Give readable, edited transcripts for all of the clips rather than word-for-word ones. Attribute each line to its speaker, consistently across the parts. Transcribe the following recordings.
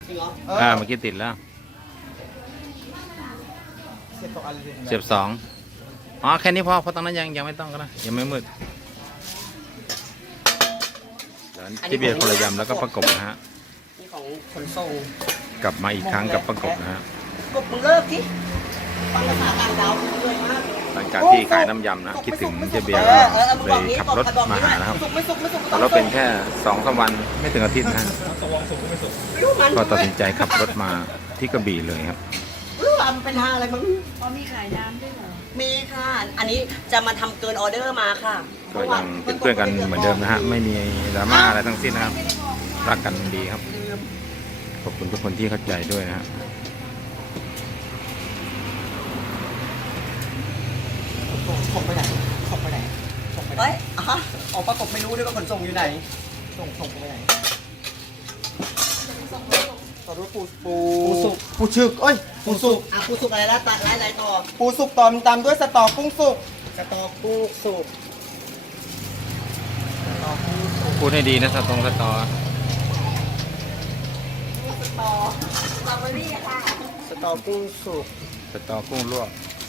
Speaker 1: จริงเหรอ
Speaker 2: เมื่อกี้ติดแล้ว
Speaker 1: เสียบ2 อันเลย
Speaker 2: เสียบ2อ๋อแค่นี้พอเพราะตรงนั้นยังไม่ต้องก็ได้ยังไม่มืดที่เบียร์คนละยำแล้วก็ประกบนะฮะ
Speaker 1: นี่ของขนส่ง
Speaker 2: กลับมาอีกครั้งกับประกบนะฮะ
Speaker 1: กบมึงเลิกที่ฟังภาษาต่างดาวเลยมาก
Speaker 2: หลังจากที่ขายน้ำยำนะคิดถึงเจเบียร์เลยขับรถมาหานะครับเราเป็นแค่2-3 วันไม่ถึงอาทิตย์นะก็ตัดสินใจขับรถมาที่กระบี่เลยครับ
Speaker 1: รู้ว่ามันเป็นทางอะไรมั้ง
Speaker 3: มีขายน้ำด้วยเหรอ
Speaker 1: มีค่ะอันนี้จะมาทำเกินออเดอร์มาค่ะ
Speaker 2: ก็ยังเป็นเพื่อนกันเหมือนเดิมนะฮะไม่มีดราม่าอะไรทั้งสิ้นนะครับรักกันดีครับขอบคุณทุกคนที่เข้าใจด้วยนะฮะ
Speaker 1: ส่งไปไหนส่งไปไหนส่งไปไหนออกประกบไม่รู้ด้วยว่าขนส่งอยู่ไหนส่งไปไหนต่อด้วยปูชึกเอ้ยปูสุกปูสุกอะไรแล้วอะไรต่อปูสุกตามด้วยสตอกุ้งสุกสตอกุ้งสุก
Speaker 2: พูดให้ดีนะสตอ
Speaker 1: สตอเบอรี่ค่ะสตอกุ้งสุก
Speaker 2: สตอกุ้งลวก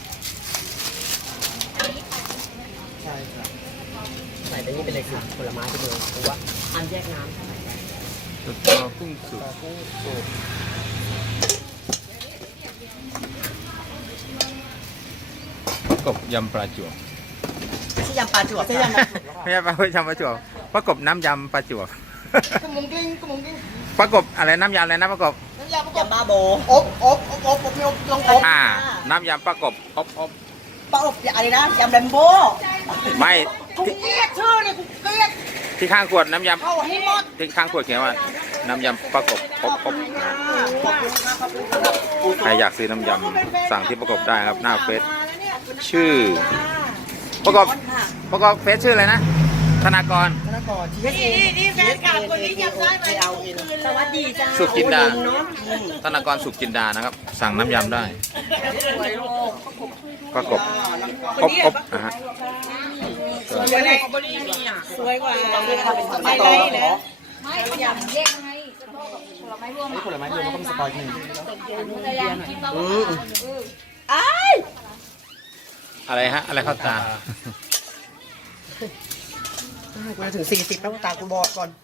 Speaker 1: ใช่ครับใส่ไปนี่เป็นเลยค่ะผลไม้ไปเลยเพราะว่าอันแยกน้ำ
Speaker 2: สตอกุ้งสุกประกบยำปลาจวบ
Speaker 1: ไม่ใช่ยำปลาจวบ
Speaker 2: ไม่ใช่ยำปลาจวบประกบน้ำยำปลาจวบ
Speaker 1: กระมุงกิ้ง
Speaker 2: ประกบอะไรน้ำยำอะไรนะประกบ
Speaker 1: ยำบ้าโบอบมีลองอบ
Speaker 2: น้ำยำประกบอบ
Speaker 1: ปลาอบอะไรนะยำแบมโบ้
Speaker 2: ไม่
Speaker 1: กูเกลียดชื่อเนี่ยกูเกลียด
Speaker 2: ที่ข้างขวดน้ำยำ
Speaker 1: เข้าให้หมด
Speaker 2: ที่ข้างขวดเขียนว่าน้ำยำประกบอบใครอยากซื้อน้ำยำสั่งที่ประกบได้ครับหน้าเฟซชื่อประกบเฟซชื่ออะไรนะธนากร
Speaker 1: นี่แฟนคลับคนนี้จำได้ไหมสวัสดีจ้า
Speaker 2: สุกินดาธนากรสุกินดานะครับสั่งน้ำยำได้ประกบอบนะฮะ
Speaker 1: สวยกว่าสวยกว่าไม่ไรเลย
Speaker 3: ไม่ยำแยกไงผลไม้รวม
Speaker 1: ก็ต้องสปอยหนึ่ง
Speaker 2: อะไรฮะอะไรเข้าตา
Speaker 1: มาถึง40แล้วตากูบอดก่อน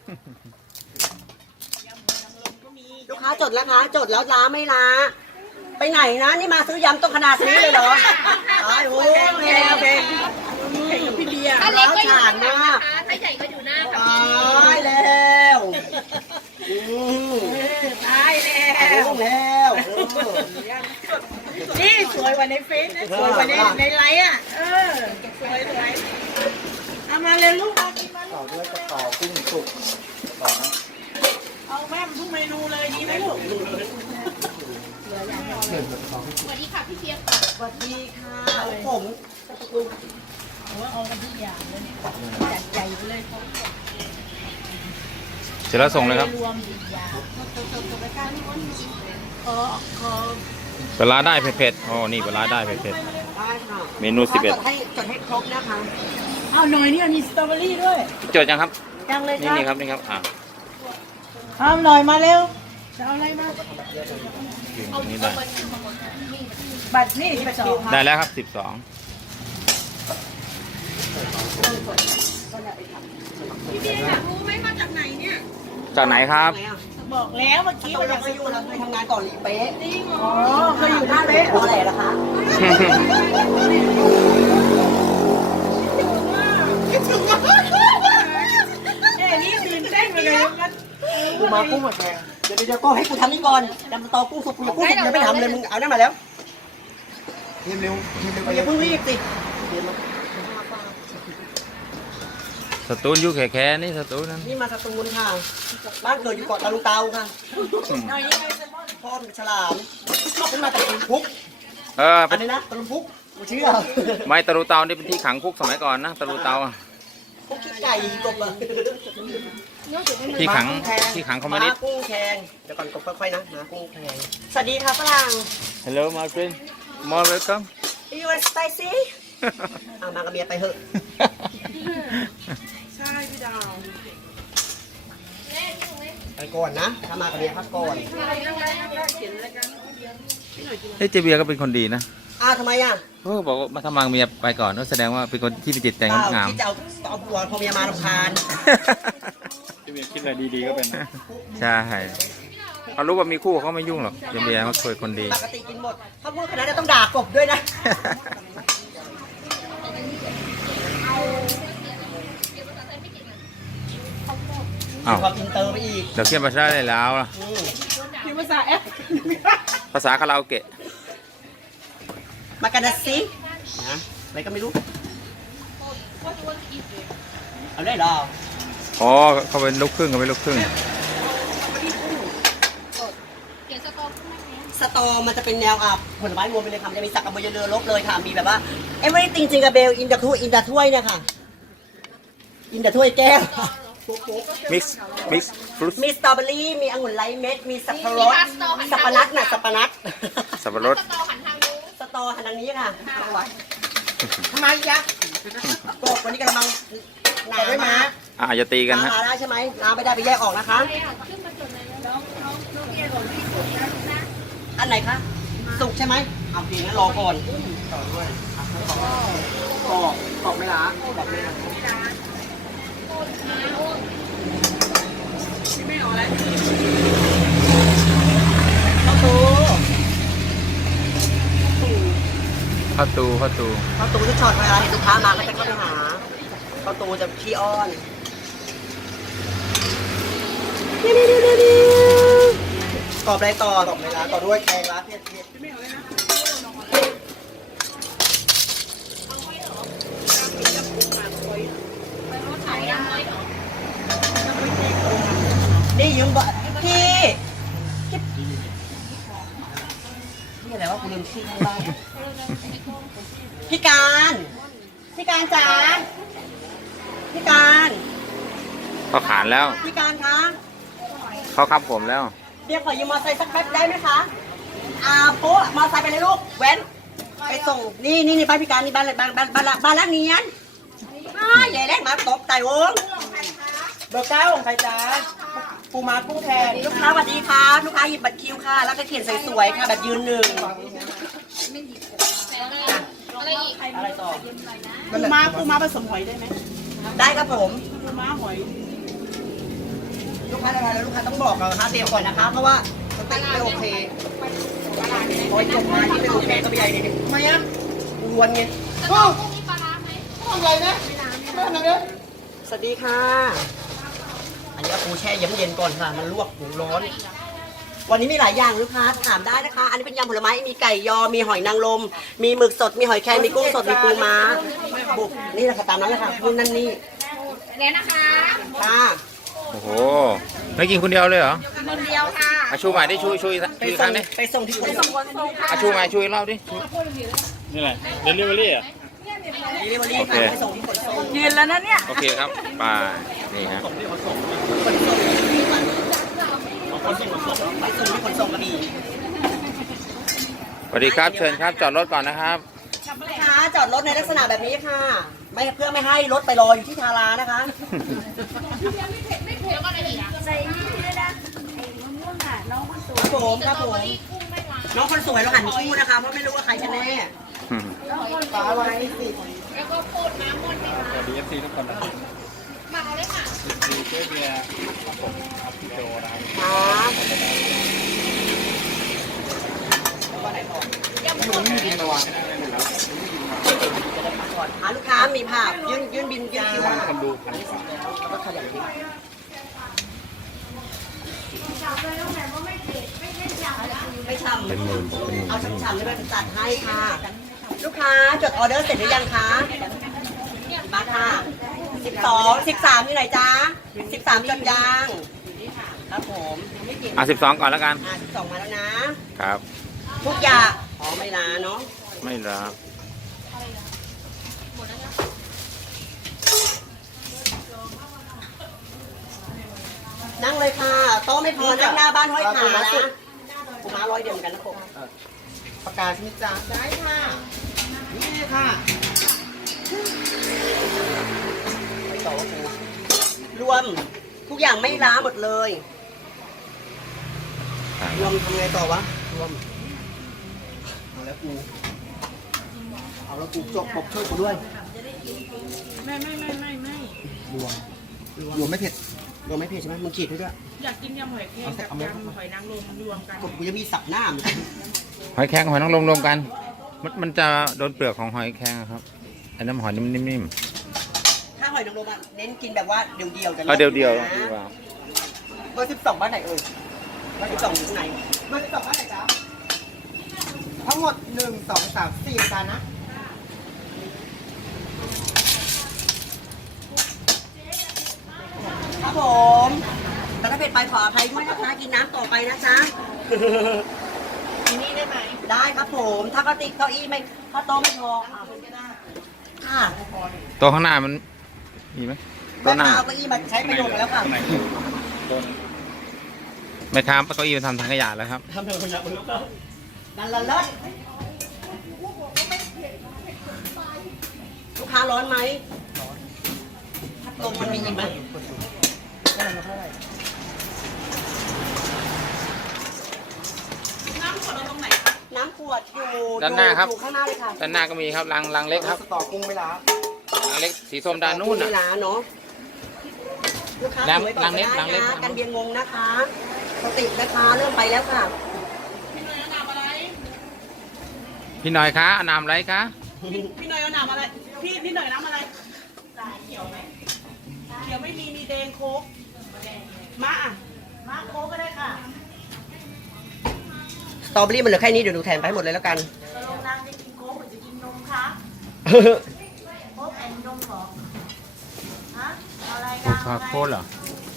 Speaker 1: ลูกค้าจดแล้วคะจดแล้วล้าไม่ล้าไปไหนนะนี่มาซื้อยำต้องขนาดนี้เลยเหรอโอ้ยโอเคกับพี่เบียร์
Speaker 3: ถ้าเล็กก็อยู่
Speaker 1: หน้า
Speaker 3: ถ้าใหญ่ก็อยู่หน้าค่ะ
Speaker 1: ตายแล้ว
Speaker 3: ตาย
Speaker 1: แล้ว
Speaker 3: นี่สวยกว่าในเฟซนะสวยกว่าในไลน์อ่ะสวยเอามาเลยลูกมากินมา
Speaker 1: ต่อด้วยกระต่อกุ้งสุกต่อนะ
Speaker 3: เอาแม่ทุกเมนูเลยดีไหมลูกสวัสดีค่ะพี่เพียร
Speaker 1: สวัสดีค่ะผม
Speaker 3: เอากันทุกอย่างเลยจัดใหญ่ไปเลย
Speaker 2: เสร็จแล้วส่งเลยครับ
Speaker 3: รวมอีกอย่าง
Speaker 2: ปลาได้เผ็ดๆอ๋อนี่ปลาได้เผ็ดๆเมนู11จด
Speaker 1: ให้ครบนะคะ
Speaker 3: เอาหน่อยนี่มีสตรอเบอรี่ด้วย
Speaker 2: จดยังครับ
Speaker 3: ยังเลย
Speaker 2: นี่ครับ
Speaker 3: เอาหน่อยมาเร็วจะเอาอะไรมา
Speaker 2: นี่ได้
Speaker 3: บัตรนี่12
Speaker 2: ได้แล้วครับ12
Speaker 3: พี่เบียร์อยากรู้ไหมมาจากไหนเนี่ย
Speaker 2: จากไหนครับ
Speaker 3: บอกแล้วเมื่อกี้
Speaker 1: เราเคยอยู่เราเคยทำงานก่อนหลีเป๊ะ
Speaker 3: จริงเหรอ
Speaker 1: เคยอยู่ท่าเป๊ะอะไรล่ะคะคิดถึงมาก
Speaker 3: นี่ตื่นเต้นเลย
Speaker 1: กูมากุ้งหมดแกเดี๋ยวก็ให้กูทำนี่ก่อนจำตอกุ้งสุกกูกุ้งสุกยังไม่ทำเลยมึงเอาได้มาแล้วเร็วอย่าเพิ่งรีบสิ
Speaker 2: สตูลอยู่แค่นี่สตูลนั่น
Speaker 1: นี่มาสตูลค่ะบ้านเกิดอยู่เกาะตะลุเตาค่ะพ่อเป็นฉลามขึ้นมาจากตะลุพุกอันนี้นะตะลุพุกกูเชื่อ
Speaker 2: ไม่ตะลุเตานี่เป็นที่ขังคุกสมัยก่อนนะตะลุเตา
Speaker 1: คุกขี้ไก่กบ
Speaker 2: ที่ขังคอมมิวนิสต์
Speaker 1: กุ้งแขงเดี๋ยวก่อนกบค่อยๆนะมากุ้งแขงสวัสดีค่ะฝรั่ง
Speaker 2: Hello my friend more welcome
Speaker 1: You want spicy มากับเมียไปเถอะ
Speaker 3: ใช่พี่ดาว
Speaker 1: ก่อนนะถ้ามากับเมียพักก่อน
Speaker 2: เฮ้ยเจเบียร์ก็เป็นคนดีนะ
Speaker 1: ทำไมอ่ะ
Speaker 2: เขาบอกว่ามาทำมังเมียไปก่อนก็แสดงว่าเป็นคนที่มีจิตใจงดงาม
Speaker 1: ที่จะเอาผัวพอเมียมาลำคาญ
Speaker 4: คิดอะไรดีๆก็เป็นนะ
Speaker 2: ใช่เขารู้ว่ามีคู่เขาไม่ยุ่งหรอกเจเบียร์เขาเคยคนดี
Speaker 1: ปกติกินหมด ถ้าพูดขนาดนั้นต้องด่ากบด้วยนะ
Speaker 2: อ้าว
Speaker 1: ความอินเตอร์ไปอีก
Speaker 2: เดี๋ยวเขียนภาษาได้แล้วล่ะ
Speaker 3: พิมพ์ภาษาแอป
Speaker 2: ภาษาคาราโอเกะ
Speaker 1: มากันนะสินะอะไรก็ไม่รู้ เอาได้หรอ
Speaker 2: อ๋อเขาเป็นลูกครึ่งเขาเป็นลูกครึ่ง
Speaker 1: สตอมันจะเป็นแนวผลไม้รวมไปเลยค่ะมันจะมีสักกับเบอร์เรือลบเลยค่ะ มีแบบว่า everything จริงกับเบลอินดาถ้วยเนี่ยค่ะ อินดาถ้วยแก้ว
Speaker 2: mix fruit
Speaker 1: มีสตรอเบอรี่ มีองุ่นไร้เม็ด มีสับปะรดสับปะนัดน่ะสับปะนัด
Speaker 2: สับปะรด
Speaker 1: สตอหันทางนี้ค่ะเอาไว้ทำไมจ๊ะกบวันนี้กำลังหนาด้วยมา
Speaker 2: อย่าตีกันฮะ
Speaker 1: ล้างได้ใช่ไหมล้างไม่ได้ไปแยกออกนะคะ อันไหนคะ สุกใช่ไหมเอาดีงั้นรอก่อนต่อด้วยกรอบไม่ล้างกรอบไม่ล้างไม่เอาอะไรเข้าตู
Speaker 2: เข้าตู
Speaker 1: เข้าตูจะช็อตเวลาเห็นลูกค้ามาก็จะเข้าไปหาเข้าตูจะขี้อ้อนกรอบอะไรต่อกรอบไม่ล้างต่อด้วยแกงล้างเผ็ดไม่เอาเลยนะนี่ยืมบ่พี่นี่อะไรวะกูลืมชื่อข้างบ้านพี่การจ๋าพี่การ
Speaker 2: เขาขานแล้ว
Speaker 1: พี่การคะ
Speaker 2: เขาขับผมแล้ว
Speaker 1: เดี๋ยวขอยืมมอเตอร์ไซค์สักแป๊บได้ไหมคะโป๊ะมอเตอร์ไซค์ไปเลยลูกแว้นไปส่งนี่บ้านพี่การนี่บ้านรักเนียนใหญ่แรกมาตบไต่วงเบอร์ 9ของใครจ๊ะปูม้ากุ้งแทนลูกค้าสวัสดีค่ะลูกค้าหยิบบัตรคิวค่ะ แล้วก็เขียนสวยๆค่ะแบบยืนหนึ่งอะไรต่อ
Speaker 3: ปูม้าผสมหอยได้ไหม
Speaker 1: ได้ครับผม
Speaker 3: ปูม้าหอย
Speaker 1: ลูกค้าอะไรแล้วลูกค้าต้องบอกก่อนนะคะเตรียมก่อนนะคะเพราะว่าสเต็กไม่โอเคพอจบมาที่ไม่โอเคก็ไม่ใหญ่เลยทำไมอ่ะรวนไงทำอะไรนะไม่ทำอะไรนะสวัสดีค่ะ อันนี้ปูแช่เย็นๆก่อนค่ะ มันลวกหูร้อน วันนี้มีหลายอย่างลูกค้าถามได้นะคะ อันนี้เป็นยำผลไม้ มีไก่ยอ มีหอยนางรม มีหมึกสด มีหอยแครงมีกุ้งสด มีปูม้า บุก นี่แหละค่ะตามนั้นเลยค่ะนู่นนั่นนี่
Speaker 5: เนี่ยนะคะ
Speaker 1: ค่ะ
Speaker 2: โอ้โห ไม่กินคนเดียวเลยเหรอ
Speaker 5: คนเดียวค่ะ
Speaker 2: ชูใหม่ดิชูอีก
Speaker 1: ไป
Speaker 2: ค
Speaker 1: ส่
Speaker 2: รั้
Speaker 1: ง
Speaker 2: งดิ
Speaker 1: ไปส่งที่คนส่ง
Speaker 2: ชูใหม่ชูอีกรอบดิ
Speaker 4: นี่แหละเดลิเวอรี่อ่ะ
Speaker 1: ดีลิเวอรี่
Speaker 2: โอเค
Speaker 1: ค่ะไปส่งที่ขนส่ง
Speaker 3: ยืนแล้วนะเนี่ย
Speaker 2: โอเคครับไปนี่ฮะ
Speaker 1: ไปส่งที่ขนส่งกระบี่
Speaker 2: สวัสดีครับ เชิญครับ จอดรถก่อนนะครับ
Speaker 1: ลูกค้าจอดรถในลักษณะแบบนี้ค่ะ ไม่เพื่อไม่ให้รถไปรออยู่ที่ทารานะคะ
Speaker 5: ใส่นี่ด้วยนะไอ้มะม่วงอ่ะน้องคนสวย
Speaker 1: ครับผมครับผมน้องคนสวยเราหันคู่นะคะเพราะไม่รู้ว่าใครกันแน่ ฟ้าไว้สิ
Speaker 5: แล้วก็พูดน้ำมนต์ไหมคะ
Speaker 4: สวัสดีเอฟซีทุกคนนะ
Speaker 5: มาเอาเลยค่ะ
Speaker 4: ดีเจ๊เบียร์ครับผมครับพี่โจนะครับ
Speaker 1: ครับลูกค้ามีภาพยื่นบินยา
Speaker 4: คนดูพัน
Speaker 1: ก็ขยันดิ้งไม่ทำ
Speaker 2: เป็นหมื่นบอกเป็นหมื่น
Speaker 1: เอาฉ่ำๆเลยไปจัดให้ค่ะ ลูกค้าจดออเดอร์เสร็จหรือยังคะมาค่ะ13อยู่ไหนจ๊ะ13จดยังครับผม
Speaker 2: 12 ก่อนแล้วกัน
Speaker 1: 12มาแล้วนะ
Speaker 2: ครับ
Speaker 1: ทุกอย่างอ๋อไม่ลาเนาะ
Speaker 2: ไม่รับ
Speaker 1: นั่งเลยค่ะโต๊ะไม่พอนั่งหน้าบ้านห้อยขานะปูม้า100เดียวเหมือนกันนะผมประกาศมิจาได้ค่ะนี่ค่ะไปต่อว่าปูรวมทุกอย่างไม่ล้าหมดเลย
Speaker 2: ถ่าย
Speaker 1: รวมทำไงต่อวะรวมเอาแล้วกูจกปกช่วยกูด้วย
Speaker 3: ไม่
Speaker 1: รวมไม่เผ็ดใช่ไหมมึงขีดให้ด้วย
Speaker 3: อยากกินยำหอยแครงกับยำหอยนางรมรวมกัน
Speaker 1: กดกูจะมีสับหน้า
Speaker 2: หอยแครงกับหอยนางรมรวมกัน มันจะโดนเปลือกของหอยแครงอะครับไอ้น้ำหอยนิ่ม
Speaker 1: ถ้าหอยนางรมอ่ะเน้นกินแบบว่าเดียวๆจะ
Speaker 2: ๆเอาเดียวๆดี
Speaker 1: นะ
Speaker 2: กว่า
Speaker 1: เบอร์12บ้านไหนเอ่ยเบอร์12อยู่ที่ไหนเบอร์12บ้านไหนจ๊ะทั้งหมด1 2 3 4จานนะครับผมแต่ถ้าเผ็ดไปขออภัยด้วยนะคะกินน้ำต่อไปนะจ๊ะ
Speaker 3: ที่นี่ได้ไหม
Speaker 1: ได้ครับผมถ้ากระติกเก้าอี้ไม่ถ้าโต๊ะไม่พอค่ะ
Speaker 2: ตัวข้างหน้ามันมีไหมตั
Speaker 1: แม่
Speaker 2: วหน้า
Speaker 1: ค้าเอาเก้าอี้มาใช้ประโยชน์ไปแล้วค่ะ
Speaker 2: แม่ค้าเก้าอี้มาทำถังขยะแล้วครับ
Speaker 1: ทำเถอะคุณยายดันละเลิศลูกค้าร้อนไหมพัดลมมันมีอีกไหม
Speaker 3: น้ำขวดเราตรงไหน
Speaker 1: น้ำขวดอยู่
Speaker 2: ด้านหน้าครับ
Speaker 1: อยู่ข้างหน้าเลยค่ะ
Speaker 2: ด้านหน้าก็มีครับลังเล็กครับ
Speaker 1: สตอกุ้งไม่ล้า
Speaker 2: ลังเล็กสีส้มด้านนู้น
Speaker 1: ไม่
Speaker 2: อ่ะ
Speaker 1: ล้าเนาะลูกค้า
Speaker 2: ล้าง
Speaker 1: ถือไว้ก่อน
Speaker 2: ล้างเล็ก
Speaker 1: ก็ได้
Speaker 2: ล้างเล็ก
Speaker 1: นะกันเย็นงงนะคะสตินะคะเริ่มไปแล้วค่ะ
Speaker 3: พี่หน่อยเอาน้ำอะไร
Speaker 2: พี่หน่อยคะเอาน้ำอะไรคะ
Speaker 3: พี่หน่อยเอาน้ำอะไรพี่หน่อยน้ำอะไรเขียวไหมเขียวไม่มีแดงโค้กมาโค้กก็ได้ค่ะ
Speaker 1: สตรอเบอรี่มันเหลือแค่นี้เดี๋ยวดูแทนไปให้หมดเลยแล้วกัน
Speaker 3: ตกลงนางจะกินโค้กหรือจะกินนมคะโค้กแอนนมเหรอฮะเอาอะไร
Speaker 2: โอ้คาโค้ดเหรอ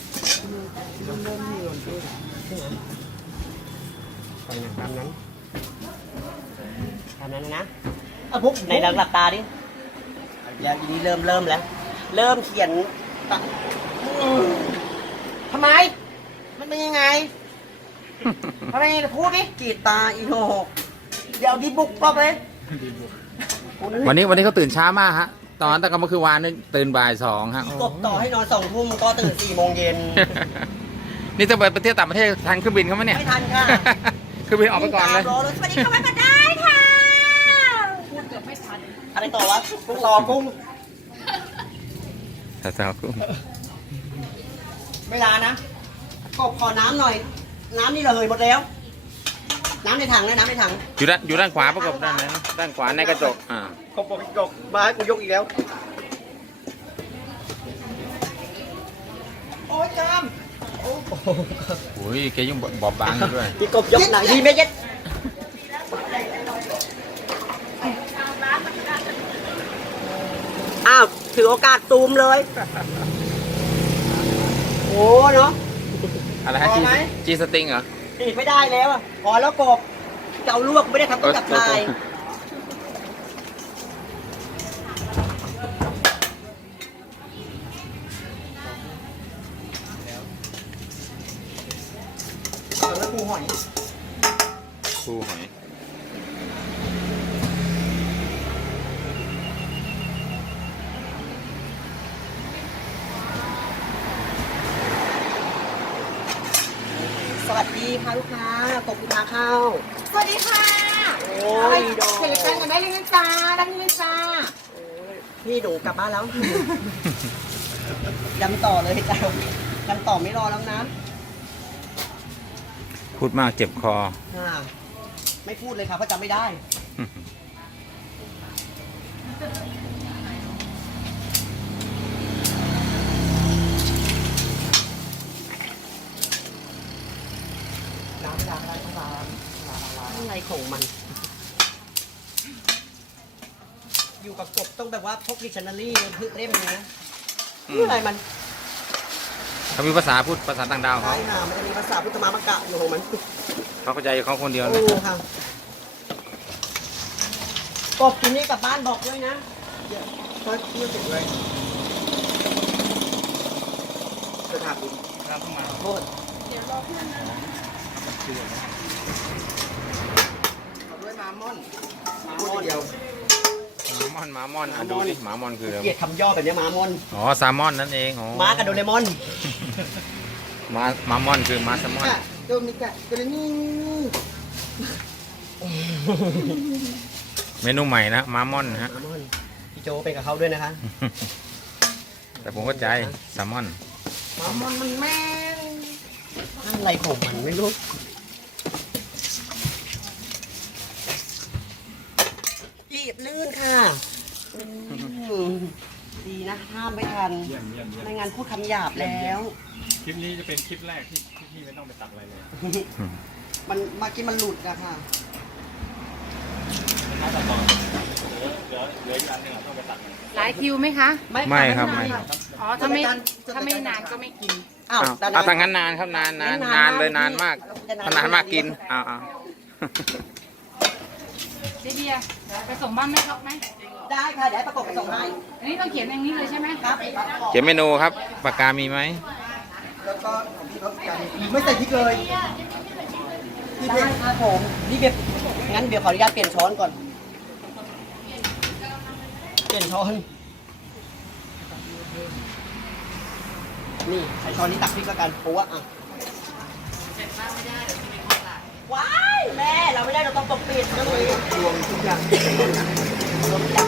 Speaker 1: ไปนะตามนั้นนะเอาปุ๊บในหลับตาดิแล้วทีนี้เริ่มแล้ว เริ่มเขียนตะทำไม มันเป็นยังไงทำไมพูดดิกรีดตาอีโหกเดี๋ยวดีบุกป๊อปเลย
Speaker 2: วันนี้เขาตื่นช้ามากฮะ ตอนตั้งแต่เมื่อคืนวานนี่ตื่นบ่าย2ฮะ
Speaker 1: กบต่อให้นอน2 ทุ่มก็ตื่น4 โมงเย็น
Speaker 2: นี่จะไปประเทศต่างประเทศทันเครื่องบินเขาไหมเนี่ย
Speaker 1: ไม่ทันค่ะ
Speaker 2: เครื่องบินออกไปก่อนเลย
Speaker 1: ตามรอสวัสดีค่ะมากันได้ค่ะพูดเกือบไม่ทันอะไรต่อวะกุ้งต่อกุ้ง
Speaker 2: แต่สาวกุ้ง
Speaker 1: เวลานะกบขอน้ำหน่อย น้ำนี่ระเหยหมดแล้ว น้ำในถังนะน้ำในถัง
Speaker 2: อยู่ด้านขวาประกบด้านนั้นด้านขวาในกระจก
Speaker 1: กบยกมาให้กูยกอีกแล้ว โอ้ยจามโอ้โห
Speaker 2: โอ้ยแกยุ่งบอบบางอยู่ด้วย
Speaker 1: พี่กบยกหนังดีไหมเย็ดอ้าวถือโอกาสซูมเลย โอ้เนาะ
Speaker 2: อะไรฮะ
Speaker 1: พอไหม
Speaker 2: จีสติงเหรอ
Speaker 1: ติดไม่ได้แล้วอะพอแล้วกบจะเอาลวกไม่ได้ทำต้มกับทายแล้วปูหอย
Speaker 2: ครูหอย
Speaker 1: สวัสดีค่ะลูกค้ากบลูกค้าเข้า
Speaker 3: สวัสดีค่ะ
Speaker 1: โอ้ยดอก
Speaker 3: เสร็จแล้วกันได้เลยนะจ๊ะได้เลยจ้า
Speaker 1: พี่หนูกลับบ้านแล้ว ยำต่อเลยจ้ะยำต่อไม่รอแล้วนะ
Speaker 2: พูดมากเจ็บคอ
Speaker 1: ค่ะไม่พูดเลยค่ะเพราะจำไม่ได้ น้ำไม่ล้างได้ต้องล้างอะไรของมัน อยู่กับกบต้องแบบว่าพกดิกชันนารีพืชเล่มนึงนะนี่อะไรมัน
Speaker 2: เขามีภาษาพูดภาษาต่างดาว
Speaker 1: ใช่
Speaker 2: เขา
Speaker 1: ค่ะมันจะมีภาษาพุทธมามกะอยู่ของมัน
Speaker 2: เขาเข้าใจเขาคนเดียว
Speaker 1: โอ้
Speaker 2: นะ
Speaker 1: ค่ะกบกินนี่กลับบ้านบอกด้วยนะเดี๋ยวเขาเที่ยวติดเลยจะถามอีก
Speaker 4: น้ำเข้ามา
Speaker 1: โทษเอาด้วยมาม่อนเดียว
Speaker 2: หมาม่อนดูดิหมาม่อนคืออะไร
Speaker 1: เกลียดคำย่อแบบนี้มาม่อน
Speaker 2: อ๋อแซลมอนนั่นเองอ๋อ
Speaker 1: ม้ากับโดเรมอน
Speaker 2: ม้าม่อนคือม้าแซลมอน
Speaker 1: ค่ะโดมิกะเกลนี่
Speaker 2: เมนูใหม่นะมามอนนะฮะ
Speaker 1: แซลมอนพี่โจไปกับเขาด้วยนะคะ
Speaker 2: แต่ผมเข้าใจแซลมอน
Speaker 1: แซลมอนมันแม่งอะไรของมันไม่รู้จีบลื่นค่ะดีนะห้ามไม่ทัน
Speaker 4: เยี่ยมเยี่ยมเยี่ยม
Speaker 1: ไม่งั้นพูดคำหยาบแล้ว
Speaker 4: คลิปนี้จะเป็นคลิปแรกที่พี่ไม่ต้องไปตักอะไรเลย
Speaker 1: มันเมื่อกี้มันหลุดอะค่ะ
Speaker 4: ถ้าตัดต่อเหลืออีกอันหนึงอ่ะต้องไปตัก
Speaker 3: หลายคิวไหมคะ
Speaker 2: ไม่ครับไม่
Speaker 3: อ๋อ ถ้าไม่นานก็ไม่กิน
Speaker 1: อ้าว
Speaker 2: เอาทางนั้นนานครับนานเลยนานมากถ้านานมากกินเอา
Speaker 3: เจเบียร์ไปส่งบ้านแม่ครับไหม
Speaker 1: ได้ค่ะเดี๋ยวให้ประกบไปส่งให้
Speaker 3: อันนี้ต้องเขียนอย่างนี้เลยใช่ไหม
Speaker 1: ครับ
Speaker 2: เขียนเมนูครับปากกามีไหม
Speaker 1: แล้วก็ของพี่เขาอีกอย่างหนึ่งไม่ใส่พริกเลยพี่เพชรครับผมพี่เบียร์งั้นเดี๋ยวขออนุญาตเปลี่ยนช้อนก่อน เปลี่ยนช้อน นี่ใช้ช้อนนี้ตักพริกแล้วกันเพราะว่าอ่ะว้ายแม่เราไม่ได้เราต้องปกปิดก็เลยรวมทุกอย่างรวมทุกอย่าง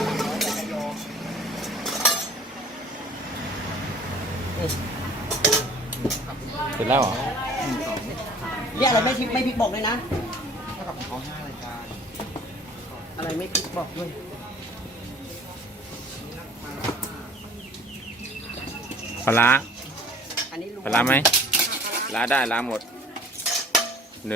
Speaker 2: เสร็จแล้วเหรอ
Speaker 1: เรียกอะไรไม่พริกบอกเลยนะเท่ากับของเขา5 รายการ อะไรไม่พริกบอกด้วย
Speaker 2: ปลาร้า
Speaker 1: อันนี้รู้
Speaker 2: ปลาร้าไหมร้าได้ร้าหมด1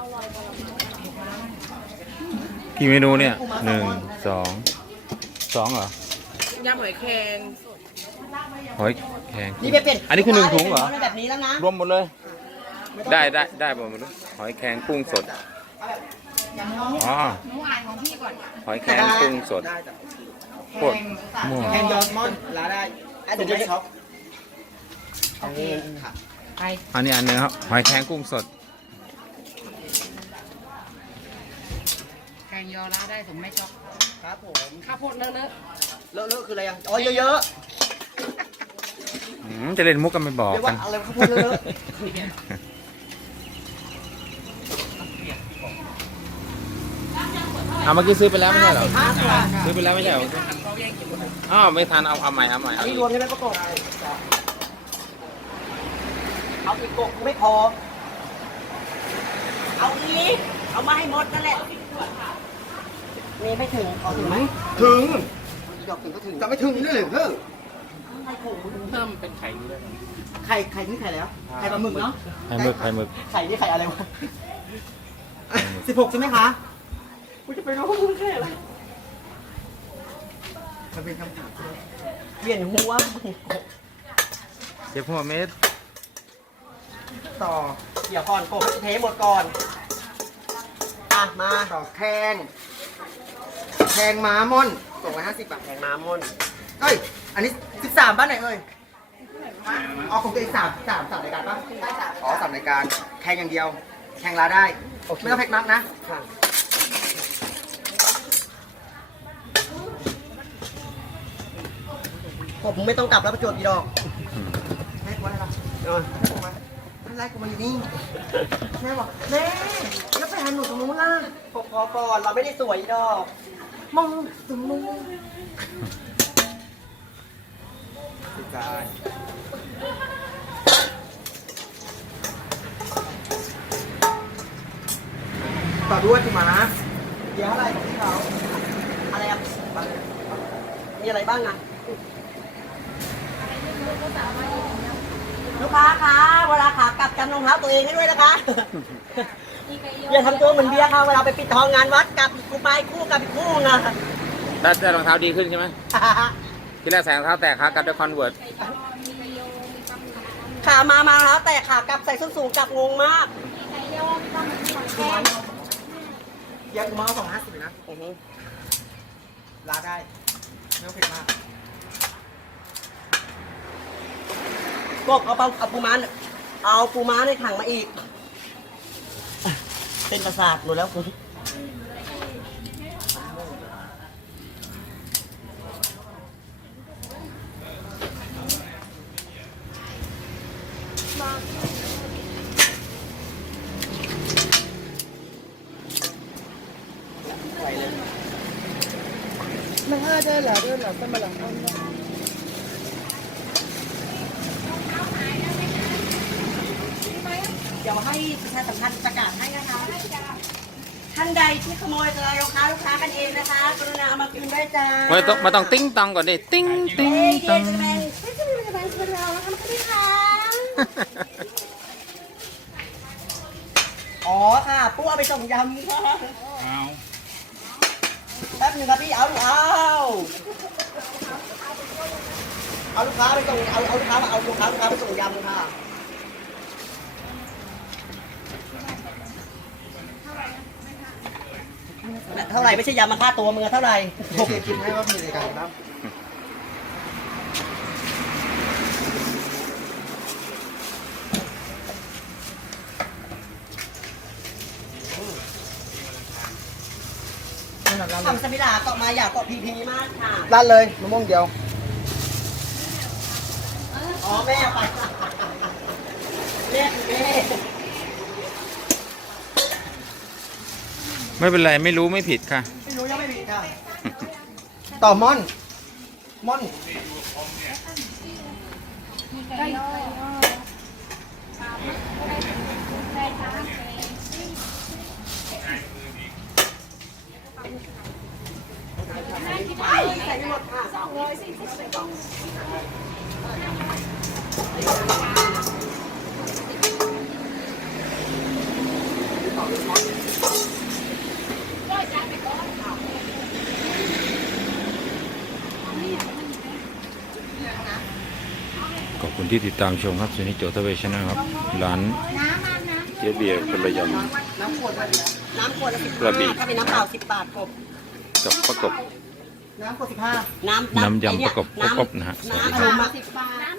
Speaker 2: กี่เมนูเนี่ย1 2เหรอย
Speaker 3: ำหอยแครง
Speaker 2: หอยแครง
Speaker 1: นี่ไปเปลี่ยน
Speaker 2: อันนี้คือ1 ถุงเหรอ
Speaker 1: แบบนี้แล้วนะ
Speaker 2: รวมหมดเลย ได้หมดเลยหอยแครงกุ้งสดอ๋อ
Speaker 3: หนูอ่านของพี่ก่อน
Speaker 2: หอยแครงกุ้งสด
Speaker 1: ได้จ้ะ
Speaker 2: โคตรมั่ว
Speaker 1: แคนยอร์มอนลาได้เดี๋ยวช็อปเอาเองค่ะ
Speaker 3: ไป
Speaker 2: อันนี้อันหนึงครับหอยแครงกุ้งสด
Speaker 3: แกงยอร้าได้ผมไม่ช็อก
Speaker 1: ครับผม
Speaker 3: ข้าวโพดเลอะ
Speaker 1: เลอะๆคืออะไรอ่ะอ๋อเยอะ
Speaker 2: จะเล่นมุกกันไม่บอ
Speaker 1: ๆ
Speaker 2: ก
Speaker 1: เรียก
Speaker 2: กั
Speaker 1: ว่าน อะไรข้าวโพดเลอะ
Speaker 2: เอาเมื่อกี้ซื้อไปแล้วไม่ใช่เหรอ
Speaker 1: ๆ5 ตัว
Speaker 2: ซื้อไปแล้วไม่ใช่เหรออ้าวไม่ทันเอาใหม่เอา
Speaker 1: อัน
Speaker 2: อี
Speaker 1: นี้
Speaker 2: ก
Speaker 1: รวมใช่ไหมประกบเอาอีกกบไม่พอ เอาอีกเอามาให้หมดนั่นแหละนี่ไม่ถึงเอาถึงไหมถึงดอกถึงก็ถึงจะไม่ถึงนี่เลยเพิ่ง
Speaker 4: เพิ่มเป็นไข่ด้วย
Speaker 1: ไข่นี่ไข่แล้วไข่ปลาหมึกเนาะ
Speaker 2: ไข่หมึก
Speaker 1: ไข่นี่ไข่อะไรวะ16ใช่ไหมคะกูจะไปรู้ว่ามึงแค่อะไรมันเป็นคำถามเปลี่ยนหัว
Speaker 2: เจ็บหัวเม็ด
Speaker 1: ต่อเกี่ยวก่อนกบเทหมดก่อนอ่ะมาต่อแข่งม้ามอน250 บาทแข่งม้ามอนเอ้ยอันนี้13บ้านไหนเอ้ยอ๋อของตัวเอง3รายการปะอ๋อ3 รายการแข่งอย่างเดียวแข่งลาได้ไม่ต้องแพ็กมักนะค่ะผมไม่ต้องกลับแล้วประจวบอีดอกแม่กูอะไรล่ะแม่กูมาอยู่นี่แม่บอกแม่แล้วไปหาหนูตรงนู้นล่ะพอก่อนเราไม่ได้สวยอีดอกมองตรงนู้นต่อด้วยคุณมานะเดี๋ยวอะไรของพี่เขาอะไรอ่ะมีอะไรบ้างอ่ะลูกค้าคะเวลาขากลับจำรองเท้าตัวเองให้ด้วยนะคะอย่าทำตัวเหมือนเบียร์ค่ะเวลาไปปิดทองงานวัดกับกูไปคู่กับอีกคู่นะ
Speaker 2: ได้รองเท้าดีขึ้นใช่ไหมที่แรกใส่รองเท้าแตกขากลับด้วยคอนเวิร์ต
Speaker 1: ขามาแล้วแต่ขากลับใส่ส้นสูงกลับงงมากเดี๋ยวกูมาเอา250นะลาได้ไม่ต้องเผ็ดมากกบเอาปูม้าเอาปูม้าในถังมาอีกเป็นประสาทหมดแล้วคุณไม่ห้าเดินเหรอขึ้นมาหลังเดี๋ยวให้ประชาสัมพันธ์ประกาศให้นะคะท่านใดที่ขโมยรองเท้าลูกค้ากันเองนะคะกรุณาเอามาคืนด้วยจ้า
Speaker 2: ไม่ต้องติ้งตองก่อนดิติ้งติ้งตอง
Speaker 1: อ๋อค่ะปุ๊เอาไปส่งยำค่ะ
Speaker 4: เอา
Speaker 1: แป๊บหนึงครับพี่เอาลูกค้าไปส่งเอาลูกค้าไปส่งยำค่ะเท่าไหร่ไม่ใช่ยำมาค่าตัวมึงอะเท่าไหร่คิดให้ว่ามีในการครับทำสมิลาเกาะมาอยากเกาะพีพีมากค่ะร้านเลยมะม่วงเดียวอ๋อแม่ไปแม่
Speaker 2: ไม่เป็นไรไม่รู้ไม่ผิดค่ะ
Speaker 1: ไม่รู้ยังไม่ผิดค่ะต่อม่อนใส่หมดค่ะ
Speaker 2: ขอบคุณที่ติดตามชมครับสุนิจโจทเวชนะครับร้านเจ๊เบียร์พลยำ
Speaker 1: น้ำขวดละ10
Speaker 2: กระบี่
Speaker 1: ถ้าเป็นน้ำเปล่า10 บาทกบ
Speaker 2: กับประกบ
Speaker 1: น้ำขวด15น้ำ
Speaker 2: น้ำยำประกบนะฮะสวัสดี
Speaker 1: น้ำ
Speaker 2: ครับ
Speaker 1: มา10 บาท